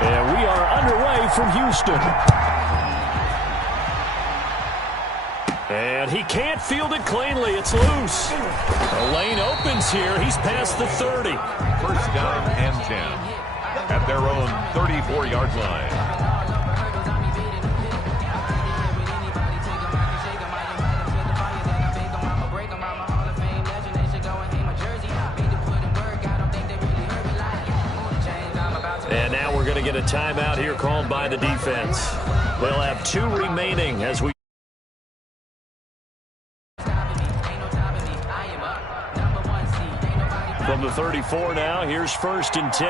And we are underway from Houston. And he can't field it cleanly. It's loose. The lane opens here. He's past the 30. First down and 10 at their own 34-yard line. And now we're going to get a timeout here called by the defense. We'll have 2 remaining as we... From the 34 now, here's 1st and 10.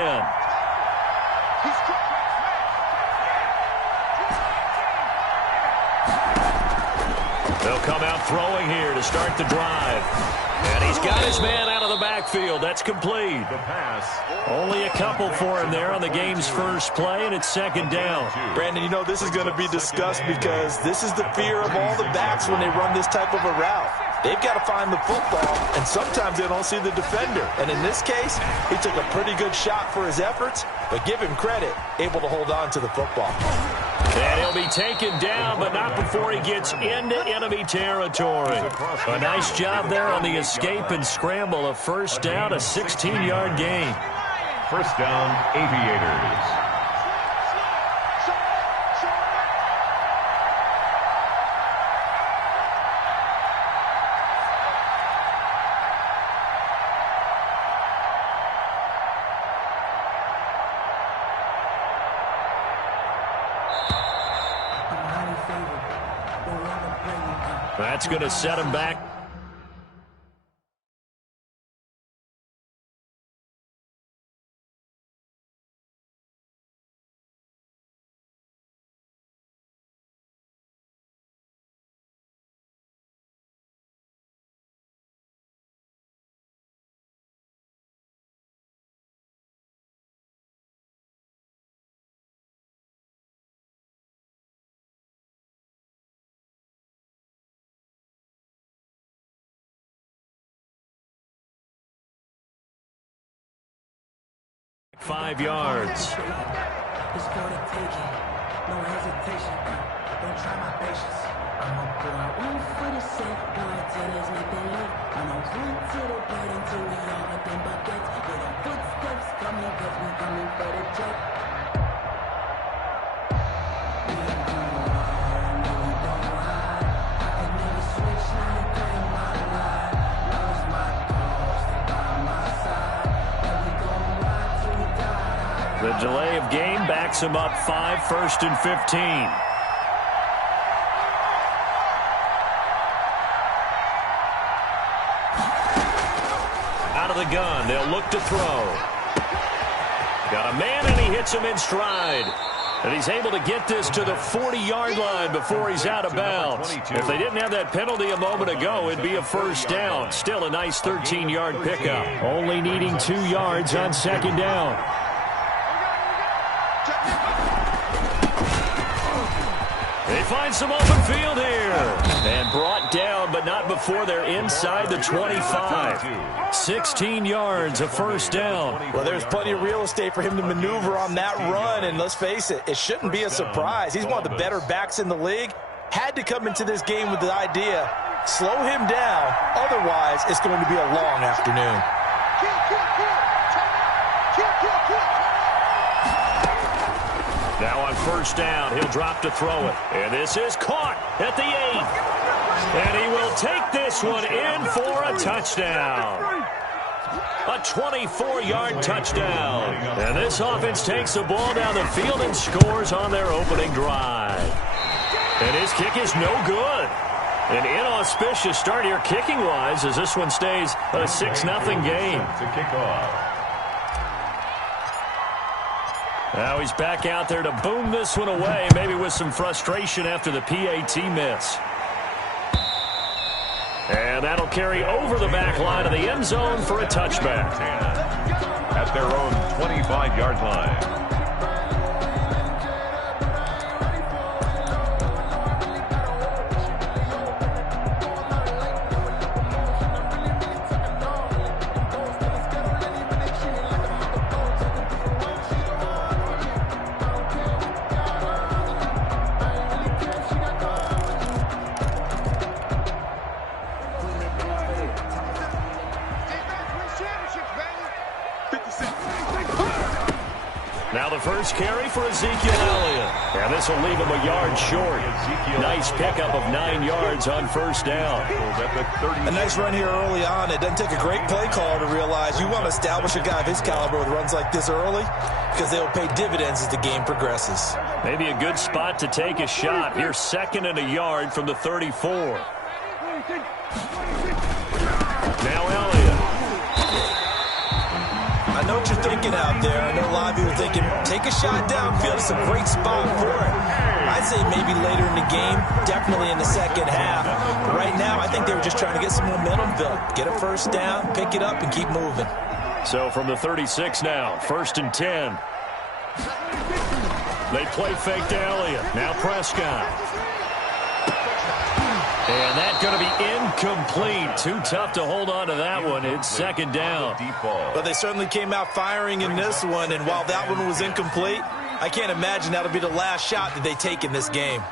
They'll come out throwing here to start the drive. And he's got his man out of the backfield. That's complete. The pass. Only a couple for him there on the game's first play, and it's 2nd down. Brandon, you know this is going to be discussed because this is the fear of all the backs when they run this type of a route. They've got to find the football, and sometimes they don't see the defender. And in this case, he took a pretty good shot for his efforts, but give him credit, able to hold on to the football. And he'll be taken down, but not before he gets into enemy territory. A nice job there on the escape and scramble. A 1st down, a 16-yard gain. First down, Aviators. That's going to set him back. Five yards. It's for the taking. No hesitation. Don't try my patience. I'ma pour out one for the sake. Going till there's nothing left. I'ma run to the plate until we all got them buckets. Get our footsteps coming, cause we coming for the check. We ain't gonna run, no we don't hide. I can never switch, now you play my line. Lost my cause, stay by my side. And we gon' ride till we die. The delay of game backs him up 5, 1st and 15. Out of the gun, they'll look to throw. Got a man, and he hits him in stride. And he's able to get this to the 40-yard line before he's out of bounds. If they didn't have that penalty a moment ago, it'd be a 1st down. Still a nice 13-yard pickup. Only needing 2 yards on 2nd down. They find some open field here. And brought down, but not before they're inside the 25. 16 yards, a 1st down. Well, there's plenty of real estate for him to maneuver on that run, and let's face it, it shouldn't be a surprise. He's one of the better backs in the league. Had to come into this game with the idea, slow him down, otherwise it's going to be a long afternoon. Now on 1st down, he'll drop to throw it. And this is caught at the 8. And he will take this one in for a touchdown. A 24-yard touchdown. And this offense takes the ball down the field and scores on their opening drive. And his kick is no good. An inauspicious start here kicking-wise as this one stays a 6-0 game. To kick off. Now he's back out there to boom this one away, maybe with some frustration after the PAT miss. And that'll carry over the back line of the end zone for a touchback. At their own 25-yard line. Now the first carry for Ezekiel Elliott. And this will leave him a yard short. Nice pickup of 9 yards on first down. A nice run here early on. It doesn't take a great play caller to realize you want to establish a guy of his caliber with runs like this early because they will pay dividends as the game progresses. Maybe a good spot to take a shot. Here's 2nd and a yard from the 34. Now Elliott. I know what you're thinking out there. I know a lot of you are thinking, take a shot downfield. It's a great spot for it. I'd say maybe later in the game, definitely in the second half. But right now, I think they were just trying to get some momentum built. Get a first down, pick it up, and keep moving. So from the 36 now, 1st and 10. They play fake to Elliott. Now Prescott. And that's going to be incomplete. Too tough to hold on to that one. It's 2nd down. But they certainly came out firing in this one, and while that one was incomplete, I can't imagine that'll be the last shot that they take in this game.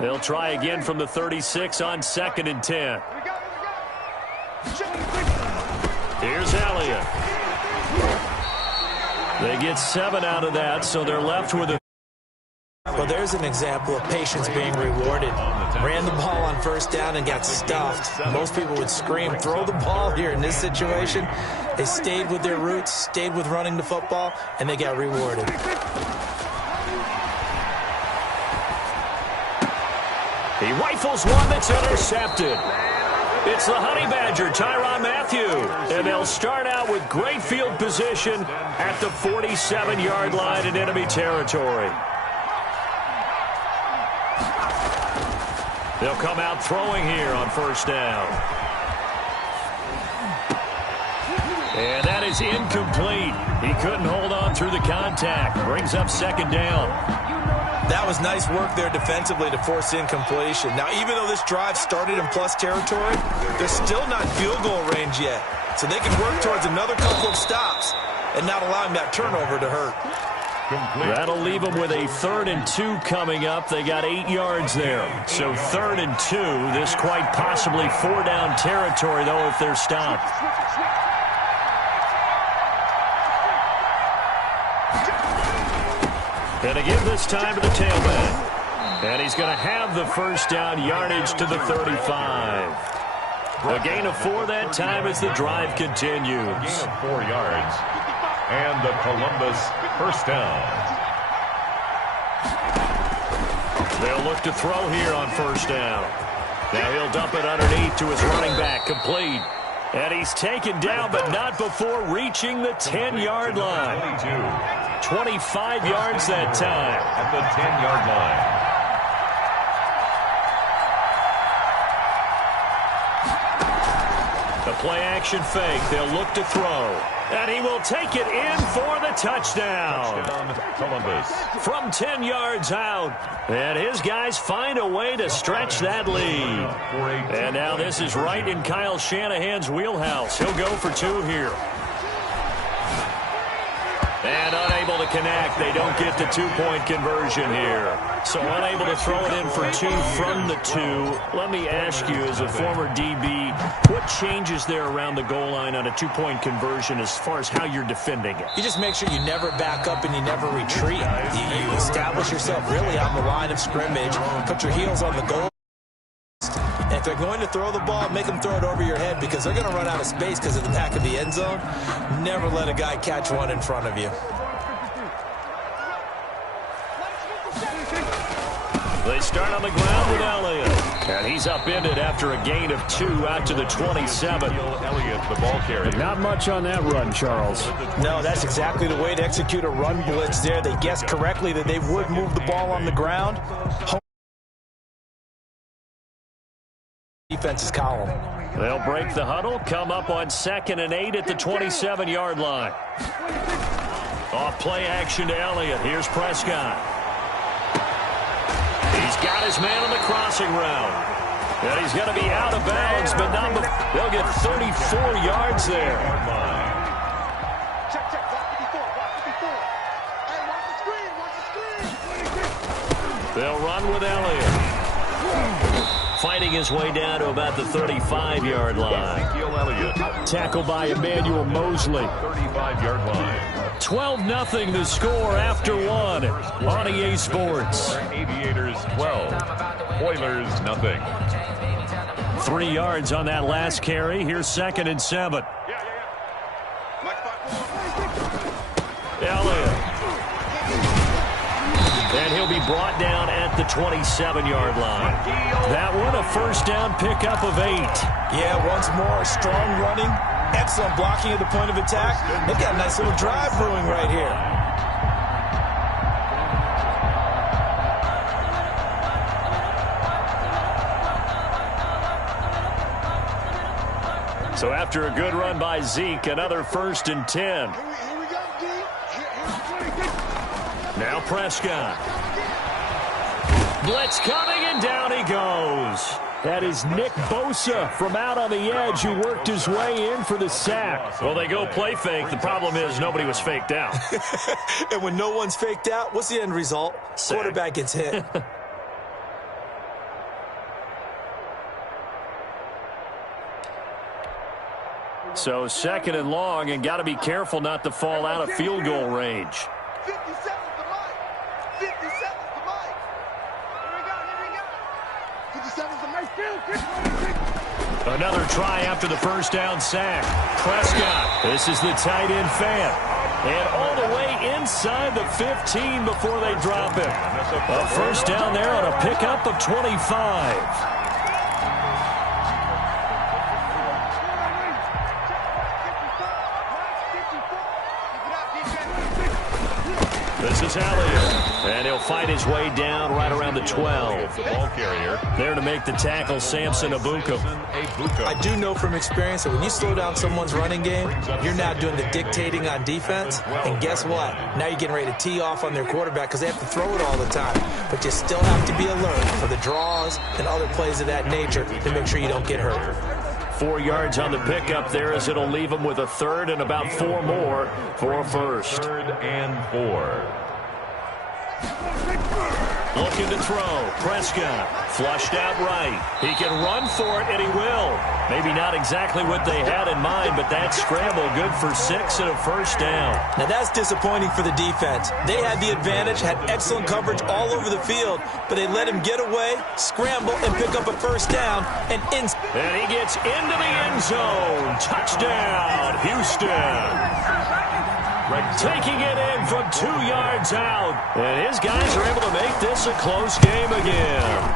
They'll try again from the 36 on 2nd and 10. Here's Elliott. They get 7 out of that, so they're left with a... Well, there's an example of patience being rewarded. Ran the ball on first down and got stuffed. Most people would scream, throw the ball here. In this situation, they stayed with their roots, stayed with running the football, and they got rewarded. He rifles one that's intercepted. It's the Honey Badger, Tyrann Mathieu. And they'll start out with great field position at the 47-yard line in enemy territory. They'll come out throwing here on first down. And that is incomplete. He couldn't hold on through the contact. Brings up 2nd down. That was nice work there defensively to force incompletion. Now, even though this drive started in plus territory, they're still not field goal range yet. So they can work towards another couple of stops and not allowing that turnover to hurt. That'll leave them with a 3rd and 2 coming up. They got 8 yards there. So 3rd and 2. This quite possibly 4-down territory, though, if they're stopped. And to give this time to the tailback. And he's going to have the first down yardage to the 35. A gain of 4 that time as the drive continues. A gain of 4 yards. And the Columbus first down. They'll look to throw here on first down. Now he'll dump it underneath to his running back, complete. And he's taken down, but not before reaching the 10-yard line. 25 yards that time. At the 10-yard line. The play-action fake. They'll look to throw. And he will take it in for the touchdown. Columbus. From 10 yards out. And his guys find a way to stretch that lead. And now this is right in Kyle Shanahan's wheelhouse. He'll go for 2 here. And unable to connect. They don't get the 2-point conversion here. So unable to throw it in for 2 from the 2. Let me ask you, as a former DB, what changes there around the goal line on a 2-point conversion as far as how you're defending it? You just make sure you never back up and you never retreat. You establish yourself really on the line of scrimmage, put your heels on the goal. And if they're going to throw the ball, make them throw it over your head because they're going to run out of space because of the back of the end zone. Never let a guy catch one in front of you. They start on the ground with Elliott. And he's upended after a gain of 2 out to the 27. Elliott, the ball carrier. Not much on that run, Charles. No, that's exactly the way to execute a run blitz there. They guessed correctly that they would move the ball on the ground. Defense's column. They'll break the huddle, come up on 2nd and 8 at the 27-yard line. Off play action to Elliott. Here's Prescott. He's got his man on the crossing route. And he's going to be out of bounds, but not before. They'll get 34 yards there. They'll run with Elliott. fighting his way down to about the 35-yard line. Ezekiel Elliott. Tackled by Emmanuel Mosley. 35-yard line. 12-0 the score after one on EA Sports. Aviators 12. Oilers nothing. 3 yards on that last carry. Here's 2nd and 7. Elliott. And he'll be brought down at the 27-yard line. That one a first down pickup of 8. Yeah, once more, strong running, excellent blocking at the point of attack. They've got a nice little drive brewing right here. So after a good run by Zeke, another 1st and 10. Now Prescott. Blitz coming, and down he goes. That is Nick Bosa from out on the edge who worked his way in for the sack. Well, they go play fake. The problem is nobody was faked out. And when no one's faked out, what's the end result? Sack. Quarterback gets hit. So 2nd and long, and got to be careful not to fall out of field goal range. 50 seconds to Mike. 50 seconds to Mike. Here we go. 50 seconds to Mike. Another try after the first down sack. Prescott. This is the tight end fan. And all the way inside the 15 before they drop it. A first down there on a pickup of 25. This is Elliott. And he'll fight his way down right around the 12. The ball carrier. There to make the tackle, Samson Abuka. I do know from experience that when you slow down someone's running game, you're now doing the dictating on defense. And guess what? Now you're getting ready to tee off on their quarterback because they have to throw it all the time. But you still have to be alert for the draws and other plays of that nature to make sure you don't get hurt. 4 yards on the pickup there as it'll leave him with a 3rd and about 4 more for a first. 3rd and 4. Looking to throw. Prescott flushed out right. He can run for it, and he will. Maybe not exactly what they had in mind, but that scramble good for 6 and a first down. Now that's disappointing for the defense. They had the advantage, had excellent coverage all over the field, but they let him get away, scramble, and pick up a first down. And he gets into the end zone. Touchdown, Houston. Taking it in from 2 yards out. And his guys are able to make this a close game again.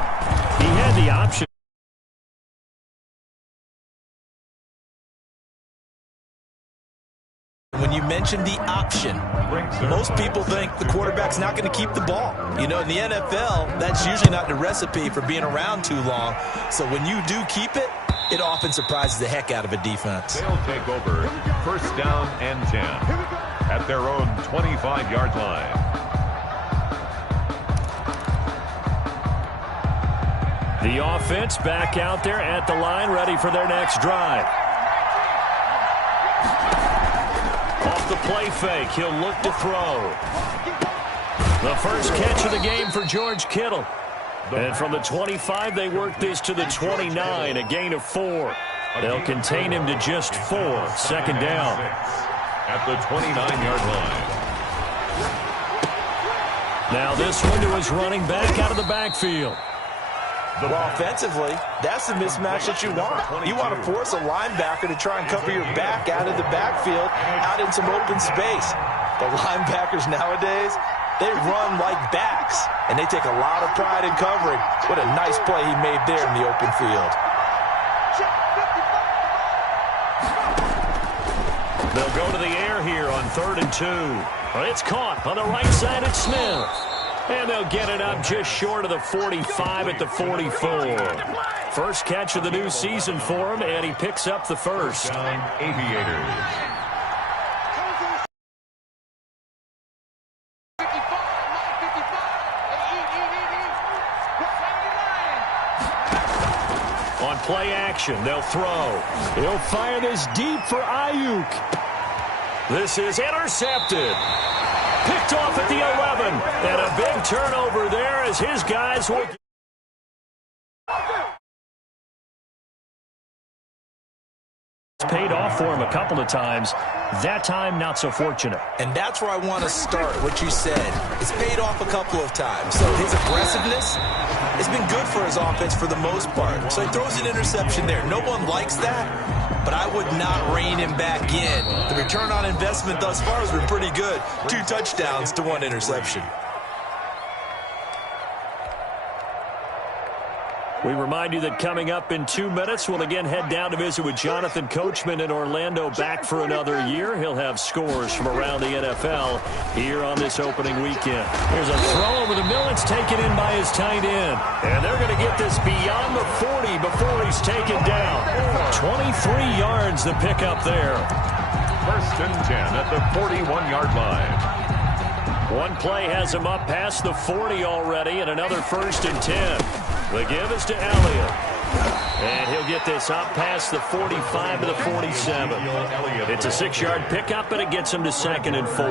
He had the option. When you mentioned the option, most people think the quarterback's not going to keep the ball. You know, in the NFL, that's usually not the recipe for being around too long. So when you do keep it, it often surprises the heck out of a defense. They'll take over 1st down and 10 at their own 25-yard line. The offense back out there at the line, ready for their next drive. Off the play fake, he'll look to throw. The first catch of the game for George Kittle. And from the 25, they work this to the 29, a gain of 4. They'll contain him to just 4, 2nd down. At the 29-yard line. Now this one to his running back out of the backfield. Well, offensively, that's the mismatch that you want. You want to force a linebacker to try and cover your back out of the backfield, out in some open space. The linebackers nowadays, they run like backs, and they take a lot of pride in covering. What a nice play he made there in the open field. They'll go to the air here on 3rd and 2. It's caught on the right side at Smith. And they'll get it up just short of the 45 at the 44. First catch of the new season for him, and he picks up the first. Aviators. On play action, they'll throw. He'll fire this deep for Ayuk. This is intercepted. Picked off at the 11. And a big turnover there as his guys will... paid off for him a couple of times. That time, not so fortunate. And that's where I want to start, what you said. It's paid off a couple of times. So his aggressiveness has been good for his offense for the most part. So he throws an interception there. No one likes that, but I would not rein him back in. The return on investment thus far has been pretty good. 2 touchdowns to 1 interception. We remind you that coming up in 2 minutes, we'll again head down to visit with Jonathan Coachman in Orlando, back for another year. He'll have scores from around the NFL here on this opening weekend. Here's a throw over the middle. It's taken in by his tight end. And they're going to get this beyond the 40 before he's taken down. 23 yards the pickup there. 1st and 10 at the 41-yard line. One play has him up past the 40 already, and another 1st and 10. The give is to Elliott. And he'll get this up past the 45 to the 47. It's a 6-yard pickup, and it gets him to 2nd and 4.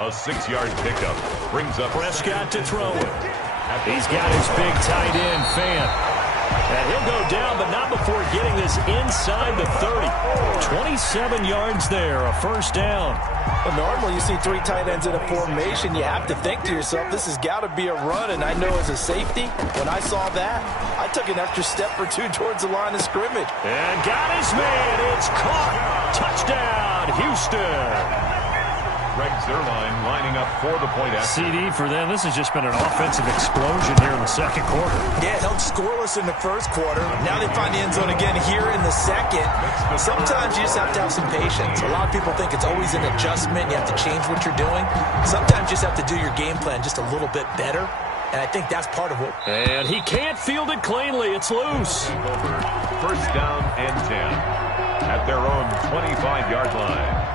A 6-yard pickup brings up Prescott to throw it. He's got his big tight end, Fant. And he'll go down, but not before getting this inside the 30. 27 yards there, a 1st down. Well, normally you see 3 tight ends in a formation. You have to think to yourself, this has got to be a run. And I know as a safety, when I saw that, I took an extra step or 2 towards the line of scrimmage. And got his man. It's caught. Touchdown, Houston. Greg Zuerlein lining up for the point after. CD for them. This has just been an offensive explosion here in the 2nd quarter. Yeah, held scoreless in the 1st quarter. Now they find the end zone again here in the 2nd. Sometimes you just have to have some patience. A lot of people think it's always an adjustment. You have to change what you're doing. Sometimes you just have to do your game plan just a little bit better. And I think that's part of what. And he can't field it cleanly. It's loose. 1st down and 10 at their own 25-yard line.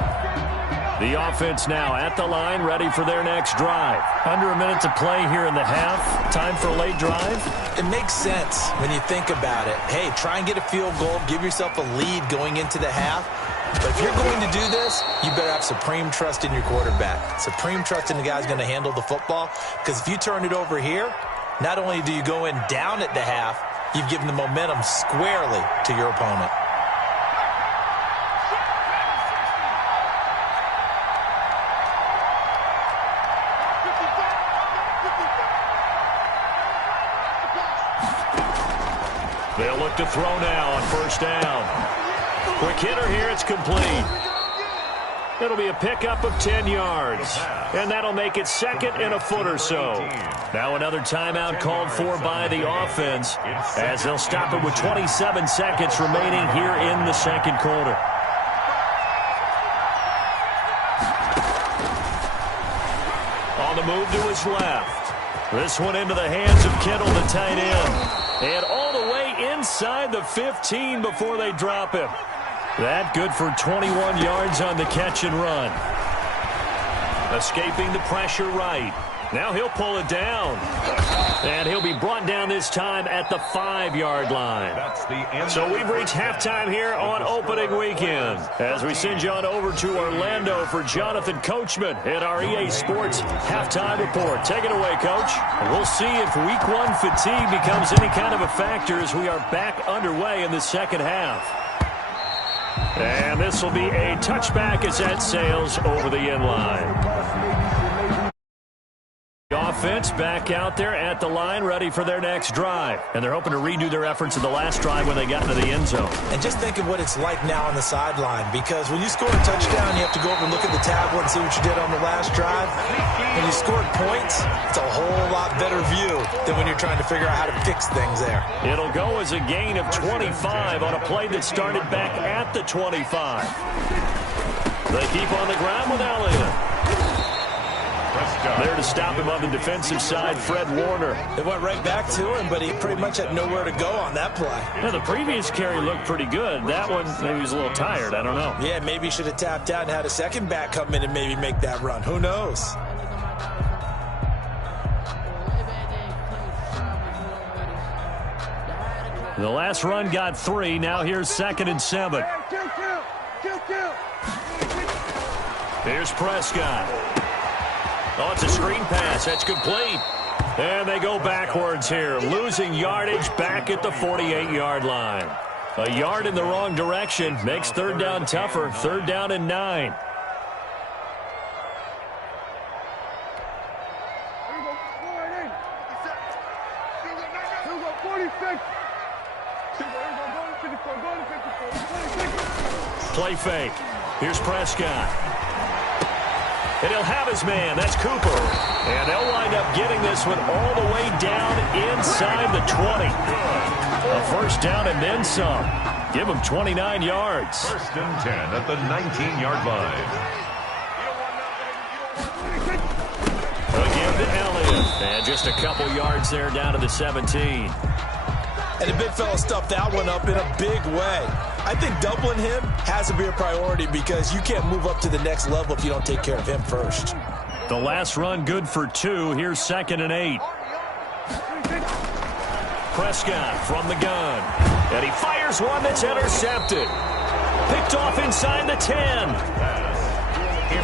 The offense now at the line, ready for their next drive. Under a minute to play here in the half. Time for a late drive. It makes sense when you think about it. Hey, try and get a field goal. Give yourself a lead going into the half. But if you're going to do this, you better have supreme trust in your quarterback. Supreme trust in the guy who's going to handle the football. Because if you turn it over here, not only do you go in down at the half, you've given the momentum squarely to your opponent. They'll look to throw now on 1st down. Quick hitter here. It's complete. It'll be a pickup of 10 yards. And that'll make it 2nd and a foot or so. Now another timeout called for by the offense as they'll stop it with 27 seconds remaining here in the 2nd quarter. On the move to his left. This one into the hands of Kittle, the tight end. And all the way inside the 15 before they drop him. That good for 21 yards on the catch and run. Escaping the pressure right. Now he'll pull it down. And he'll be brought down this time at the 5-yard line. That's the end. So we've reached halftime here on opening weekend. As we send you on over to Orlando for Jonathan Coachman at our EA Sports Halftime Report. Take it away, Coach. And we'll see if Week 1 fatigue becomes any kind of a factor as we are back underway in the 2nd half. And this will be a touchback as that sails over the end line. The offense back out there at the line, ready for their next drive. And they're hoping to redo their efforts in the last drive when they got into the end zone. And just think of what it's like now on the sideline, because when you score a touchdown, you have to go over and look at the tablet and see what you did on the last drive. When you scored points, it's a whole lot better view than when you're trying to figure out how to fix things there. It'll go as a gain of 25 on a play that started back at the 25. They keep on the ground with Elliott. There to stop him on the defensive side, Fred Warner. It went right back to him, but he pretty much had nowhere to go on that play. Yeah, the previous carry looked pretty good. That one, maybe he was a little tired. I don't know. Yeah, maybe he should have tapped out and had a second back come in and maybe make that run. Who knows? The last run got 3. Now here's 2nd and 7. Here's Prescott. Oh, it's a screen pass. That's complete. And they go backwards here, losing yardage back at the 48-yard line. A yard in the wrong direction makes third down tougher. Third down and 9. Play fake. Here's Prescott. And he'll have his man. That's Cooper. And they'll wind up getting this one all the way down inside the 20. A first down and then some. Give him 29 yards. First and 10 at the 19-yard line. Again to Elliott. And just a couple yards there down to the 17. And the big fella stuffed that one up in a big way. I think doubling him has to be a priority because you can't move up to the next level if you don't take care of him first. The last run good for 2. Here's 2nd and 8. Prescott from the gun. And he fires one that's intercepted. Picked off inside the 10.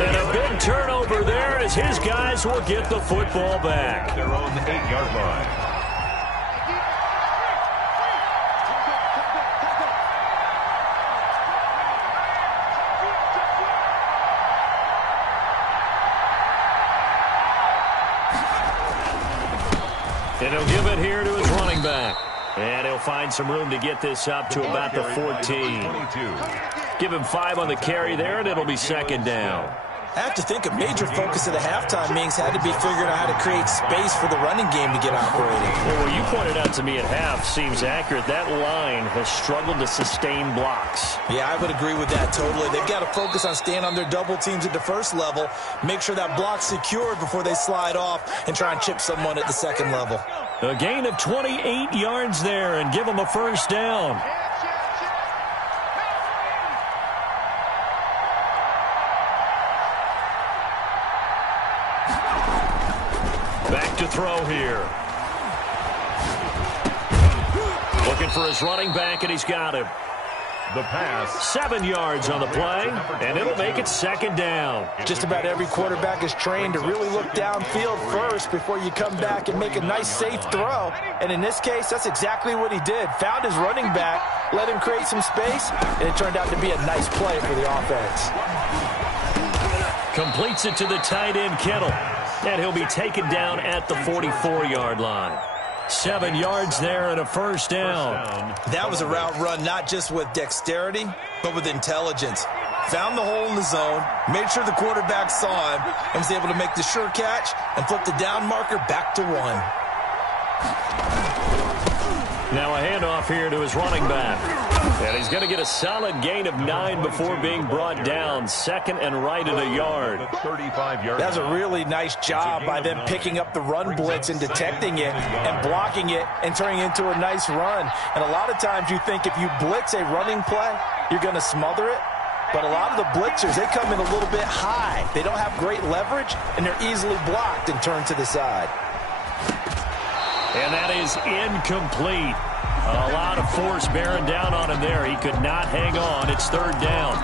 And a big turnover there as his guys will get the football back. Their own 8-yard line. And he'll give it here to his running back. And he'll find some room to get this up to about the 14. Give him 5 on the carry there, and it'll be 2nd down. I have to think a major focus of the halftime meetings had to be figuring out how to create space for the running game to get operating. Well, what you pointed out to me at half seems accurate. That line has struggled to sustain blocks. Yeah, I would agree with that totally. They've got to focus on staying on their double teams at the first level, make sure that block's secured before they slide off and try and chip someone at the second level. A gain of 28 yards there and give them a first down. Back to throw here. Looking for his running back, and he's got him. The pass. 7 yards on the play, and it'll make it 2nd down. Just about every quarterback is trained to really look downfield first before you come back and make a nice, safe throw. And in this case, that's exactly what he did. Found his running back, let him create some space, and it turned out to be a nice play for the offense. Completes it to the tight end, Kittle. And he'll be taken down at the 44-yard line. 7 yards there and a first down. That was a route run not just with dexterity, but with intelligence. Found the hole in the zone, made sure the quarterback saw him, and was able to make the sure catch and flip the down marker back to 1. Now a handoff here to his running back. And he's going to get a solid gain of 9 before being brought down. 2nd and right at a yard. 35-yard. That's a really nice job by them picking up the run blitz and detecting it and blocking it and turning it into a nice run. And a lot of times you think if you blitz a running play, you're going to smother it. But a lot of the blitzers, they come in a little bit high. They don't have great leverage, and they're easily blocked and turned to the side. And that is incomplete. A lot of force bearing down on him there. He could not hang on. It's 3rd down.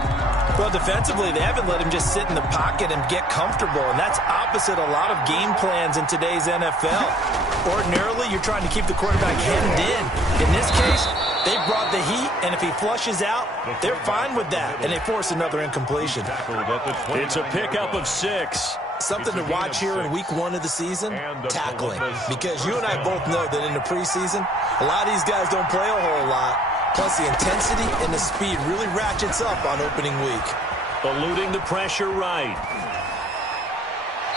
Well, defensively, they haven't let him just sit in the pocket and get comfortable, and that's opposite a lot of game plans in today's NFL. Ordinarily, you're trying to keep the quarterback hemmed in. In this case, they brought the heat, and if he flushes out, they're fine with that, and they force another incompletion. It's a pickup of 6. Something to watch here in week 1 of the season, tackling. Because you and I both know that in the preseason, a lot of these guys don't play a whole lot. Plus, the intensity and the speed really ratchets up on opening week. Eluding the pressure right.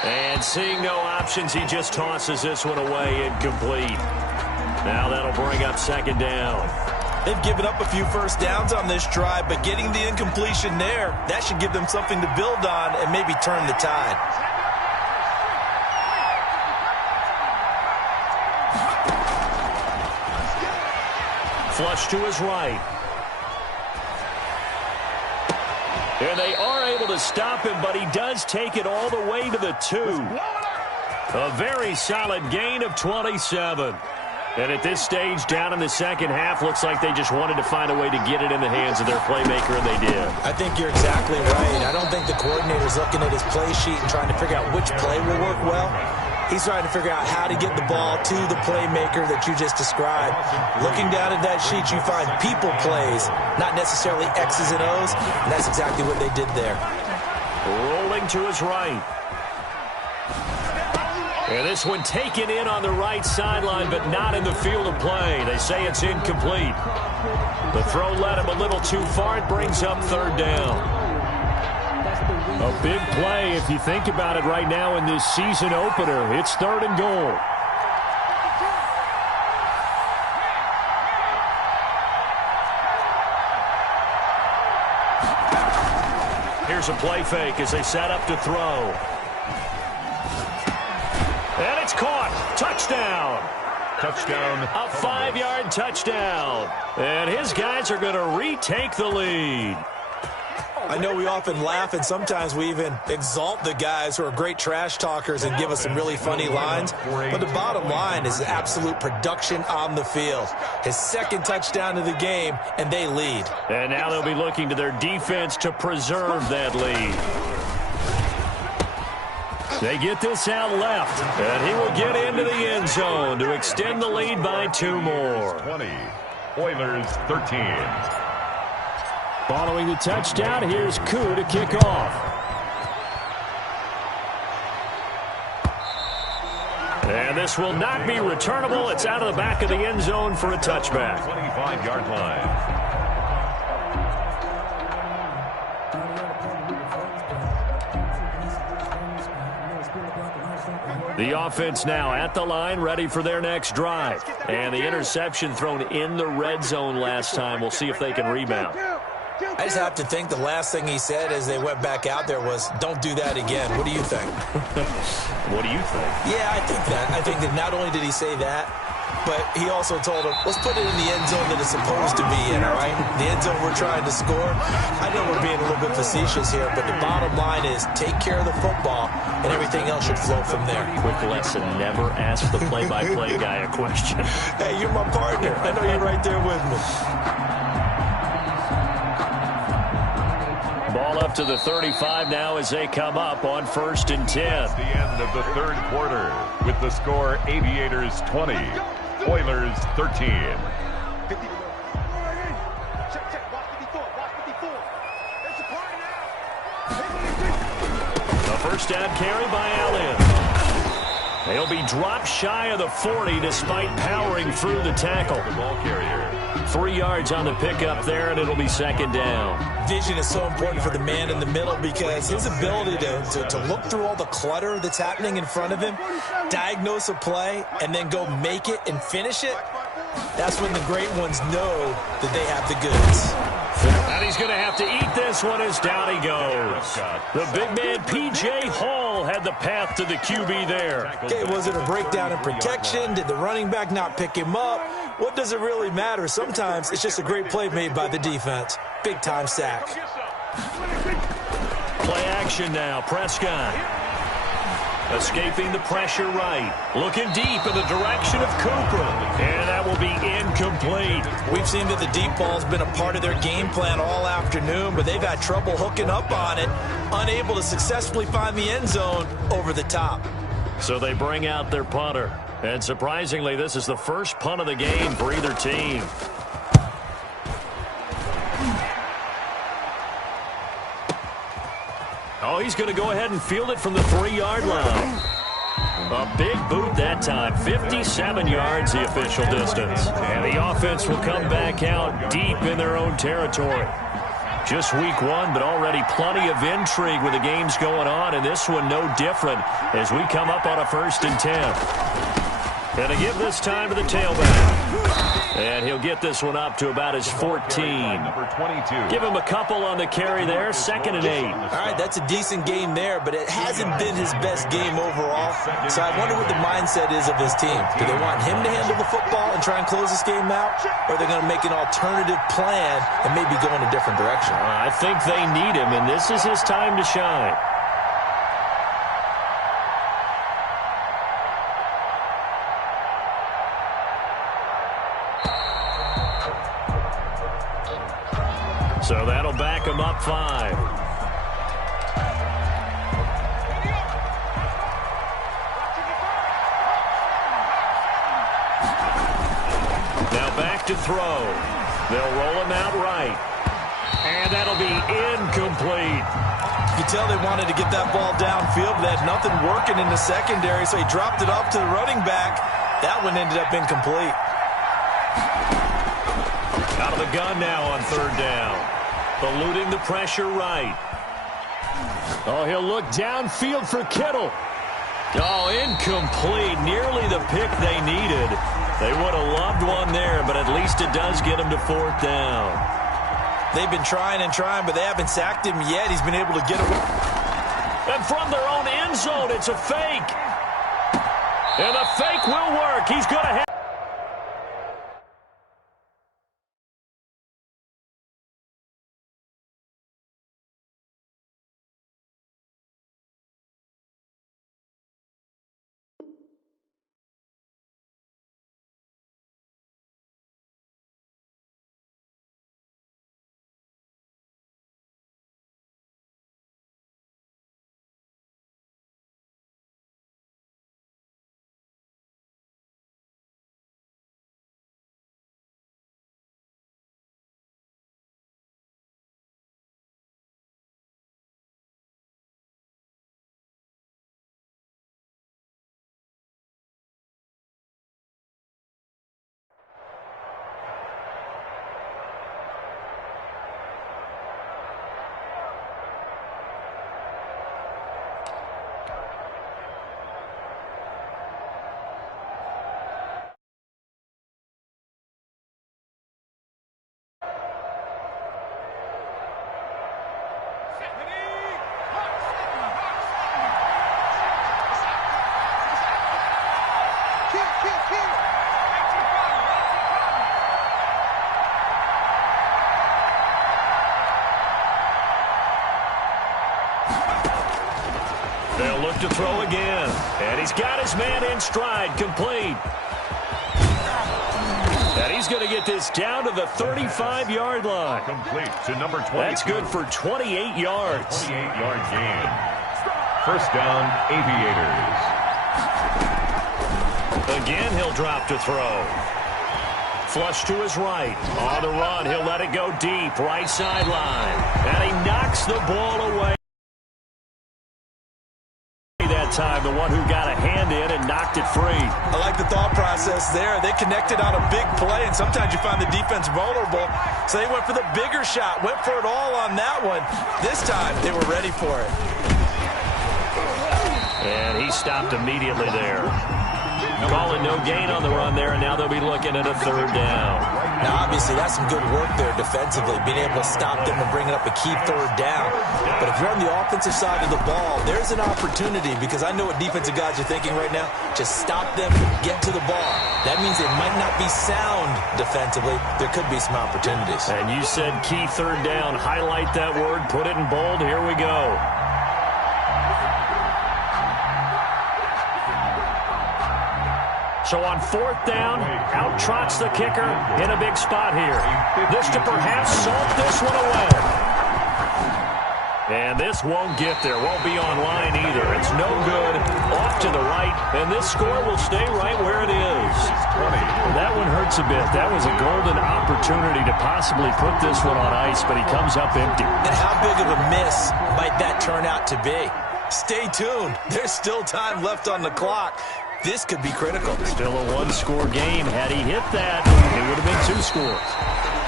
And seeing no options, he just tosses this one away incomplete. Now that'll bring up 2nd down. They've given up a few first downs on this drive, but getting the incompletion there, that should give them something to build on and maybe turn the tide. Flush to his right. And they are able to stop him, but he does take it all the way to the 2. A very solid gain of 27. And at this stage, down in the second half, looks like they just wanted to find a way to get it in the hands of their playmaker, and they did. I think you're exactly right. I don't think the coordinator's looking at his play sheet and trying to figure out which play will work well. He's trying to figure out how to get the ball to the playmaker that you just described. Looking down at that sheet, you find people plays, not necessarily X's and O's, and that's exactly what they did there. Rolling to his right. And this one taken in on the right sideline, but not in the field of play. They say it's incomplete. The throw led him a little too far. It brings up third down. A big play if you think about it right now in this season opener. It's 3rd and goal. Here's a play fake as they set up to throw. And it's caught. Touchdown. Touchdown. A 5-yard touchdown. And his guys are going to retake the lead. I know we often laugh, and sometimes we even exalt the guys who are great trash talkers and give us some really funny lines. But the bottom line is absolute production on the field. His 2nd touchdown of the game, and they lead. And now they'll be looking to their defense to preserve that lead. They get this out left, and he will get into the end zone to extend the lead by 2 more. 20, Oilers 13. Following the touchdown, here's Koo to kick off. And this will not be returnable. It's out of the back of the end zone for a touchback. 25-yard line. The offense now at the line, ready for their next drive. And the interception thrown in the red zone last time. We'll see if they can rebound. I just have to think the last thing he said as they went back out there was, don't do that again. What do you think? What do you think? Yeah, I think that. I think that not only did he say that, but he also told him, let's put it in the end zone that it's supposed to be in, all right? The end zone we're trying to score. I know we're being a little bit facetious here, but the bottom line is take care of the football, and everything else should flow from there. Quick lesson, never ask the play-by-play guy a question. Hey, you're my partner. I know you're right there with me. Ball up to the 35 now as they come up on 1st and 10. It's the end of the 3rd quarter with the score Aviators 20, Oilers 13. A first down carry by Elliott. They'll be dropped shy of the 40 despite powering through the tackle. The ball carrier. 3 yards on the pickup there, and it'll be 2nd down. Vision is so important for the man in the middle because his ability to look through all the clutter that's happening in front of him, diagnose a play, and then go make it and finish it, that's when the great ones know that they have the goods. And he's going to have to eat this one as down he goes. The big man, P.J. Hall, had the path to the QB there. Okay, was it a breakdown in protection? Did the running back not pick him up? What does it really matter? Sometimes it's just a great play made by the defense. Big-time sack. Play action now. Prescott escaping the pressure right. Looking deep in the direction of Cooper. And that will be incomplete. We've seen that the deep ball's been a part of their game plan all afternoon, but they've had trouble hooking up on it, unable to successfully find the end zone over the top. So they bring out their punter. And surprisingly, this is the first punt of the game for either team. Oh, he's going to go ahead and field it from the 3-yard line. A big boot that time. 57 yards the official distance. And the offense will come back out deep in their own territory. Just week 1, but already plenty of intrigue with the games going on, and this one no different as we come up on a 1st and 10. And to give this time to the tailback. And he'll get this one up to about his 14. Number 22. Give him a couple on the carry there. 2nd and 8. All right, that's a decent game there, but it hasn't been his best game overall. So I wonder what the mindset is of his team. Do they want him to handle the football and try and close this game out? Or are they going to make an alternative plan and maybe go in a different direction? I think they need him, and this is his time to shine. So that'll back him up 5. back to throw. They'll roll him out right. And that'll be incomplete. You can tell they wanted to get that ball downfield. They had nothing working in the secondary, so he dropped it off to the running back. That one ended up incomplete. Out of the gun now on third down. Eluding the pressure right. Oh, he'll look downfield for Kittle. Oh, incomplete. Nearly the pick they needed. They would have loved one there, but at least it does get them to fourth down. They've been trying and trying, but they haven't sacked him yet. He's been able to get away. And from their own end zone, it's a fake. And the fake will work. He's going to have... They'll look to throw again. And he's got his man in stride, complete. And he's going to get this down to the 35-yard line. Complete to number 20. That's good for 28 yards. 28-yard gain. First down, Aviators. Again, he'll drop to throw. Flush to his right. On the run, he'll let it go deep, right sideline. And he knocks the ball away. That time, the one who got a hand in and knocked it free. I like the thought process there. They connected on a big play, and sometimes you find the defense vulnerable. So they went for the bigger shot, went for it all on that one. This time, they were ready for it. And he stopped immediately there. Calling no gain on the run there, and now they'll be looking at a third down. Now, obviously, that's some good work there defensively, being able to stop them and bring it up a key third down. But if you're on the offensive side of the ball, there's an opportunity, because I know what defensive guys are thinking right now. Just stop them, get to the ball. That means it might not be sound defensively. There could be some opportunities. And you said key third down. Highlight that word, put it in bold. Here we go. So on fourth down, out trots the kicker in a big spot here. This to perhaps salt this one away. And this won't get there, won't be online either. It's no good, off to the right, and this score will stay right where it is. That one hurts a bit. That was a golden opportunity to possibly put this one on ice, but he comes up empty. And how big of a miss might that turn out to be? Stay tuned. There's still time left on the clock. This could be critical. Still a one-score game. Had he hit that, it would have been 2 scores.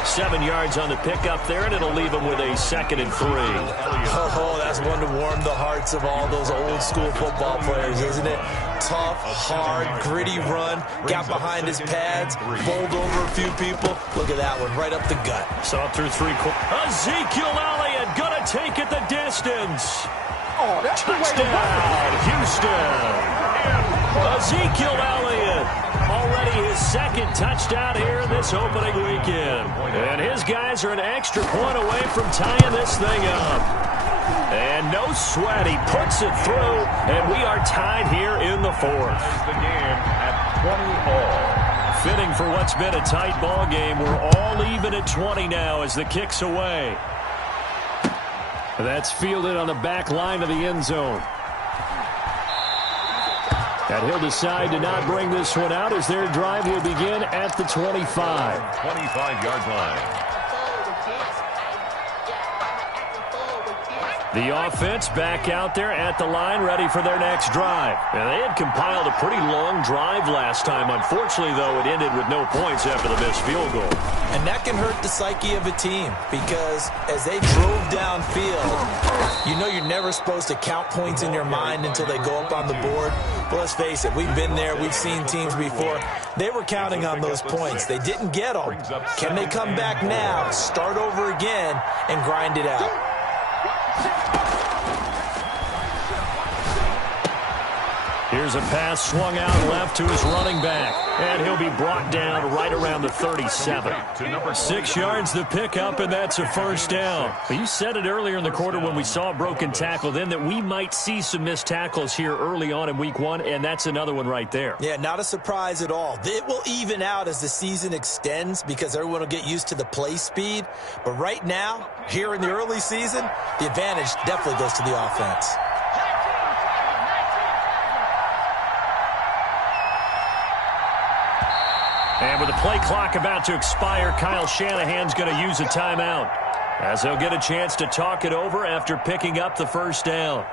7 yards on the pickup there, and it'll leave him with a 2nd and 3. Oh, that's one to warm the hearts of all those old-school football players, isn't it? Tough, hard, gritty run, got behind his pads, bowled over a few people. Look at that one, right up the gut. Saw through 3 quarters. Ezekiel Elliott gonna take it the distance. Oh, that's Touchdown, Houston. Ezekiel Elliott, already his 2nd touchdown here in this opening weekend. And his guys are an extra point away from tying this thing up. And no sweat, he puts it through, and we are tied here in the 4th. The game at 20 all. Fitting for what's been a tight ball game. We're all even at 20 now as the kick's away. That's fielded on the back line of the end zone. And he'll decide to not bring this one out as their drive will begin at the 25. 25-yard line. The offense back out there at the line, ready for their next drive. And they had compiled a pretty long drive last time. Unfortunately, though, it ended with no points after the missed field goal. And that can hurt the psyche of a team because as they drove downfield, you know you're never supposed to count points in your mind until they go up on the board. But let's face it, we've been there. We've seen teams before. They were counting on those points. They didn't get them. Can they come back now, start over again, and grind it out? Here's a pass swung out left to his running back. And he'll be brought down right around the 37. 6 yards the pickup, and that's a first down. You said it earlier in the quarter when we saw a broken tackle then that we might see some missed tackles here early on in week 1, and that's another one right there. Yeah, not a surprise at all. It will even out as the season extends because everyone will get used to the play speed. But right now, here in the early season, the advantage definitely goes to the offense. And with the play clock about to expire, Kyle Shanahan's going to use a timeout as he'll get a chance to talk it over after picking up the first down.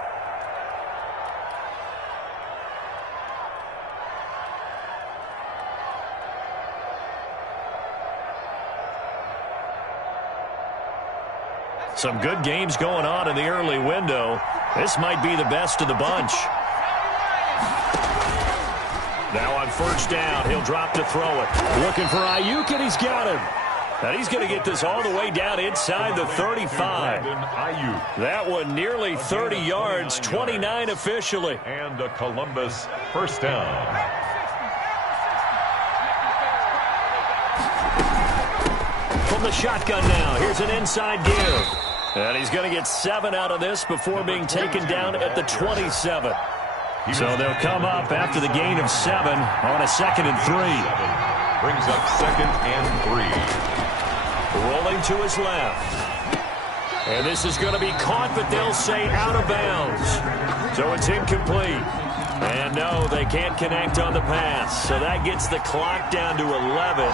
Some good games going on in the early window. This might be the best of the bunch. Now on first down, he'll drop to throw it. Looking for Ayuk, and he's got him. And he's going to get this all the way down inside the 35. That one nearly 30 yards, 29 officially. And a Columbus first down. From the shotgun now, here's an inside give. And he's going to get 7 out of this before being taken down at the 27. So they'll come up after the gain of 7 on a 2nd and 3. Brings up 2nd and 3. Rolling to his left. And this is going to be caught, but they'll say out of bounds. So it's incomplete. And no, they can't connect on the pass. So that gets the clock down to 11.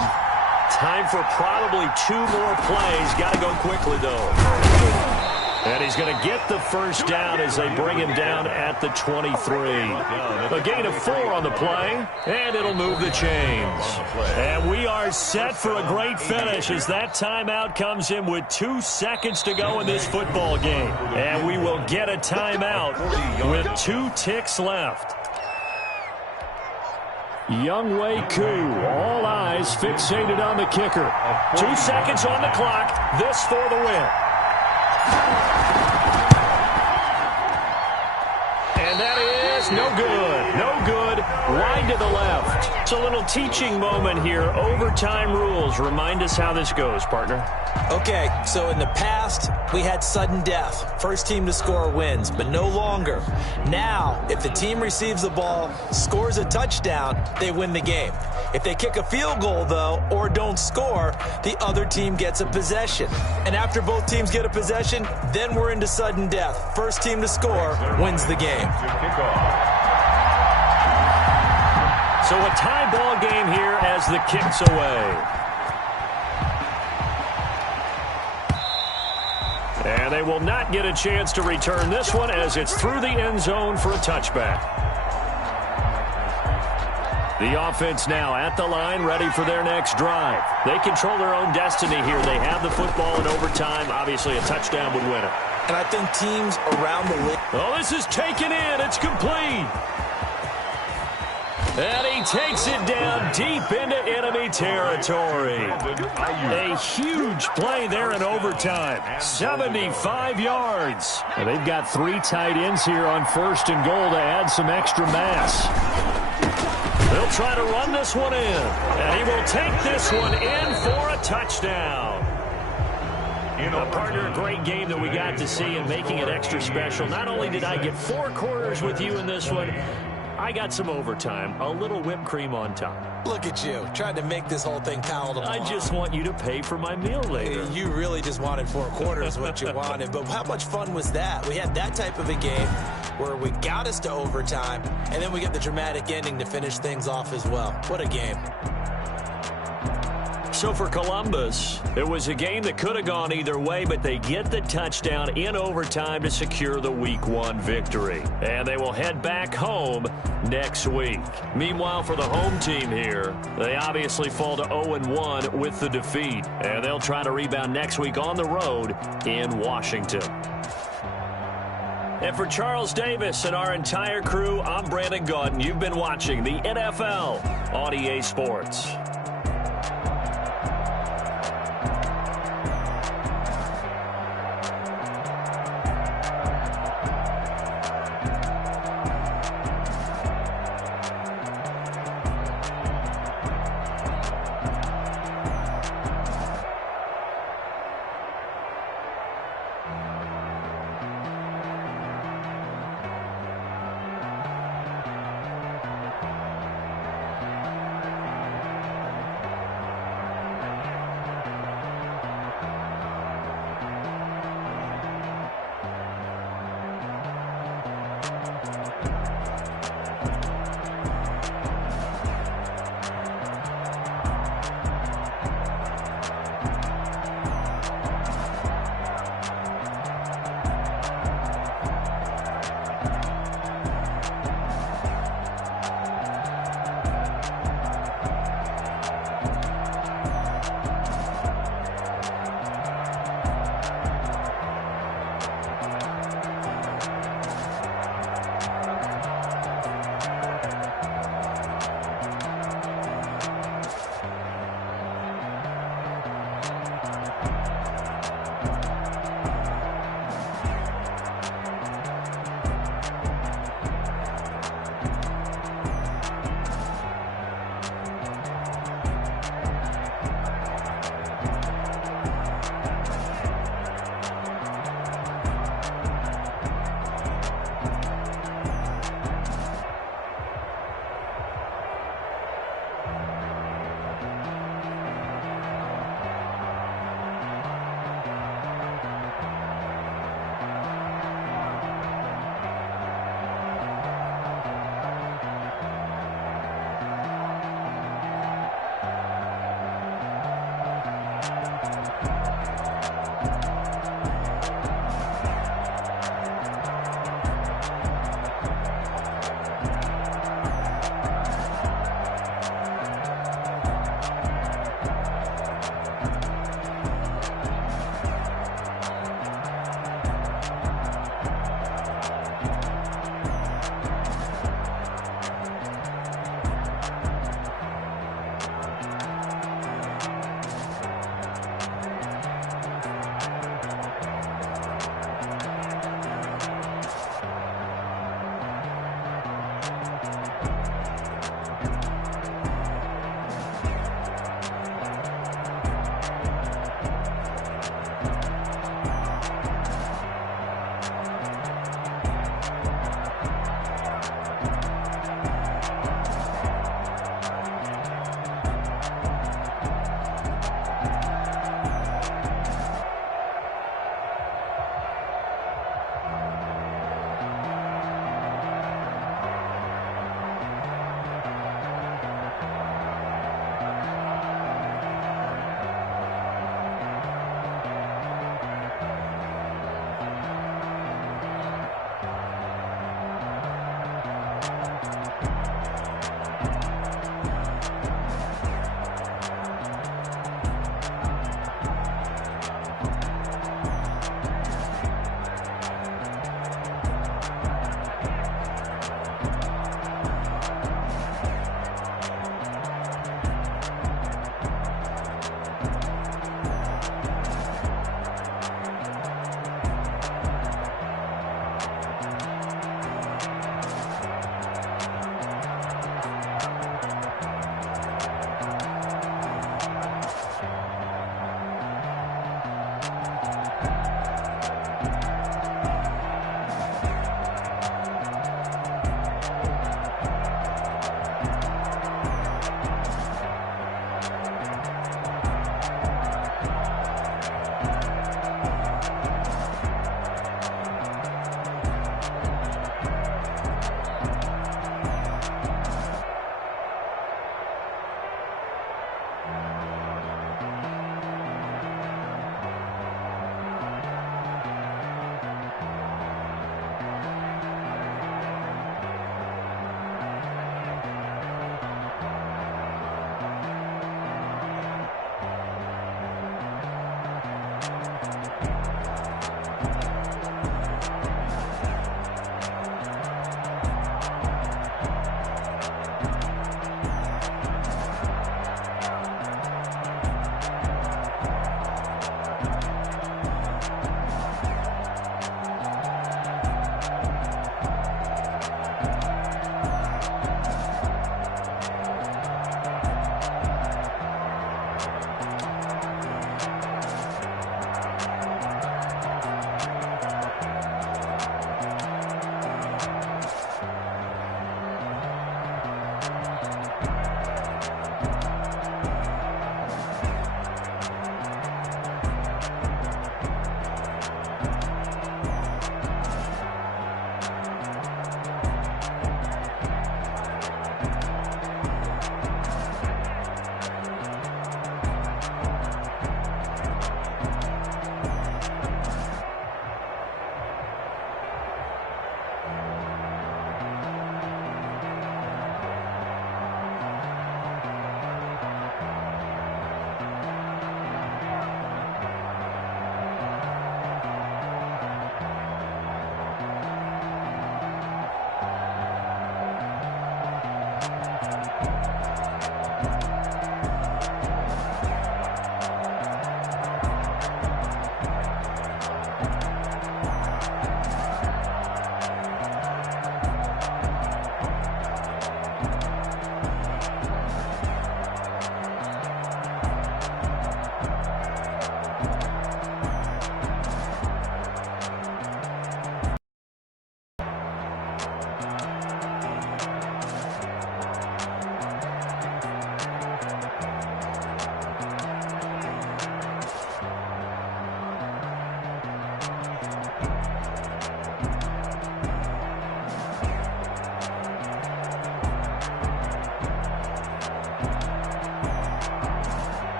Time for probably 2 more plays. Got to go quickly, though. And he's going to get the first down as they bring him down at the 23. A gain of 4 on the play, and it'll move the chains. And we are set for a great finish as that timeout comes in with 2 seconds to go in this football game. And we will get a timeout with 2 ticks left. Younghoe Koo, all eyes fixated on the kicker. 2 seconds on the clock, this for the win. And that is no good. No good. Wide to the left. It's a little teaching moment here. Overtime rules. Remind us how this goes, partner. Okay, so in the past, we had sudden death. First team to score wins, but no longer. Now, if the team receives the ball, scores a touchdown, they win the game. If they kick a field goal, though, or don't score, the other team gets a possession. And after both teams get a possession, then we're into sudden death. First team to score wins the game. So a tie ball game here as the kick's away. And they will not get a chance to return this one as it's through the end zone for a touchback. The offense now at the line, ready for their next drive. They control their own destiny here. They have the football in overtime. Obviously, a touchdown would win it. And I think teams around the league... Oh, this is taken in. It's complete. And he takes it down deep into enemy territory. A huge play there in overtime. 75 yards. And they've got 3 tight ends here on 1st and goal to add some extra mass. They'll try to run this one in. And he will take this one in for a touchdown. Partner, a great game that we got to see and making it extra special. Not only did I get 4 quarters with you in this one, I got some overtime, a little whipped cream on top. Look at you, trying to make this whole thing palatable. I just want you to pay for my meal later. You really just wanted 4 quarters what you wanted, but how much fun was that? We had that type of a game. where we got us to overtime, and then we get the dramatic ending to finish things off as well. What a game. So for Columbus, it was a game that could have gone either way, but they get the touchdown in overtime to secure the Week 1 victory. And they will head back home next week. Meanwhile, for the home team here, they obviously fall to 0-1 with the defeat. And they'll try to rebound next week on the road in Washington. And for Charles Davis and our entire crew, I'm Brandon Gaudin. You've been watching the NFL on EA Sports.